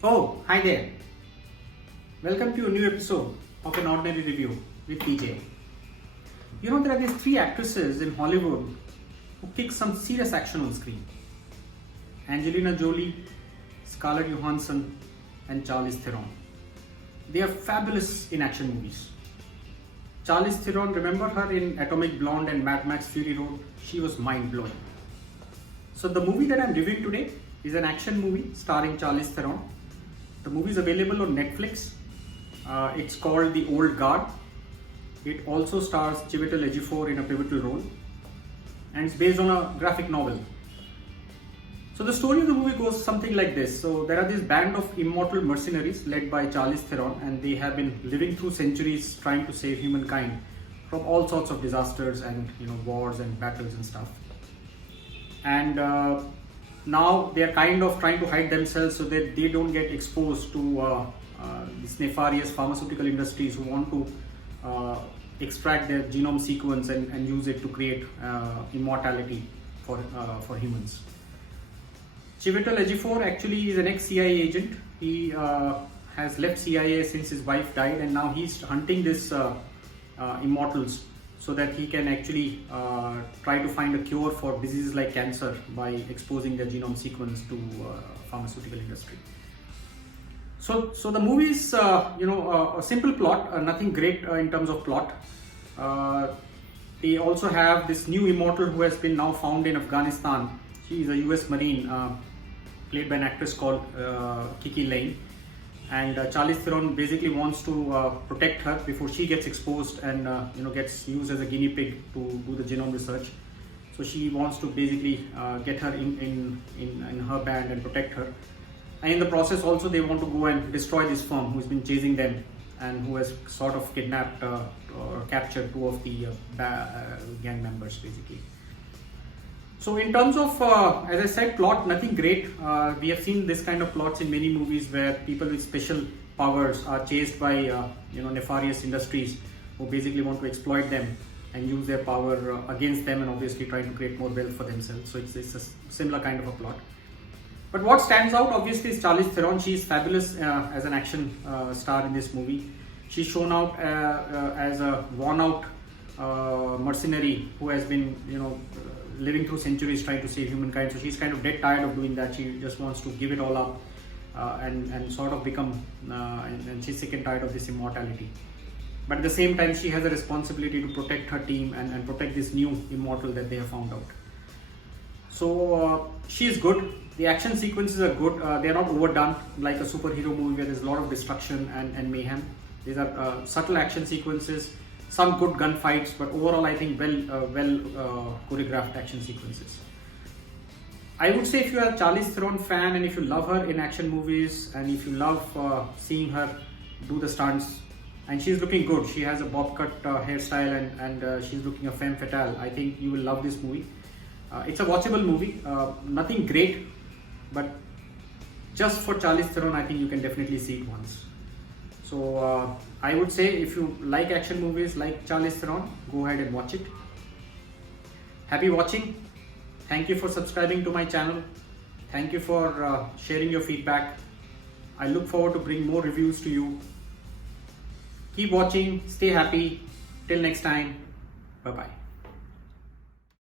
Oh, hi there. Welcome to a new episode of An Ordinary Review with PJ. You know, there are these three actresses in Hollywood who kick some serious action on screen: Angelina Jolie, Scarlett Johansson, and Charlize Theron. They are fabulous in action movies. Charlize Theron, remember her in Atomic Blonde and Mad Max Fury Road? She was mind blowing. So, the movie that I'm reviewing today is an action movie starring Charlize Theron. The movie is available on Netflix. It's called The Old Guard. It also stars Chiwetel Ejiofor in a pivotal role, and it's based on a graphic novel. So the story of the movie goes something like this. So there are this band of immortal mercenaries led by Charlize Theron, and they have been living through centuries trying to save humankind from all sorts of disasters and wars and battles and stuff. And now they are kind of trying to hide themselves so that they don't get exposed to these nefarious pharmaceutical industries who want to extract their genome sequence and use it to create immortality for humans. Chiwetel Ejiofor actually is an ex-CIA agent. He has left CIA since his wife died, and now he's hunting these immortals so that he can actually try to find a cure for diseases like cancer by exposing their genome sequence to pharmaceutical industry. So the movie is a simple plot, nothing great in terms of plot. They also have this new immortal who has been now found in Afghanistan. She is a US Marine, played by an actress called Kiki Lane. And Charlize Theron basically wants to protect her before she gets exposed and gets used as a guinea pig to do the genome research. So she wants to basically get her in her band and protect her. And in the process also they want to go and destroy this firm who's been chasing them and who has sort of kidnapped or captured two of the gang members basically. So in terms of, as I said, plot, nothing great. We have seen this kind of plots in many movies where people with special powers are chased by nefarious industries who basically want to exploit them and use their power against them, and obviously trying to create more wealth for themselves. So it's a similar kind of a plot. But what stands out obviously is Charlize Theron. She is fabulous as an action star in this movie. She's shown out as a worn-out mercenary who has been living through centuries trying to save humankind. So she's kind of dead tired of doing that. She just wants to give it all up and sort of become, and she's sick and tired of this immortality. But at the same time, she has a responsibility to protect her team and protect this new immortal that they have found out. So she is good. The action sequences are good. They are not overdone like a superhero movie where there's a lot of destruction and mayhem. These are subtle action sequences, some good gunfights, but overall I think well choreographed action sequences. I would say if you are a Charlize Theron fan and if you love her in action movies and if you love seeing her do the stunts, and she's looking good, she has a bob cut hairstyle and she's looking a femme fatale, I think you will love this movie. It's a watchable movie, nothing great, but just for Charlize Theron I think you can definitely see it once. So I would say if you like action movies like Charlize Theron, go ahead and watch it. Happy watching. Thank you for subscribing to my channel. Thank you for sharing your feedback. I look forward to bring more reviews to you. Keep watching, stay happy. Till next time, bye bye.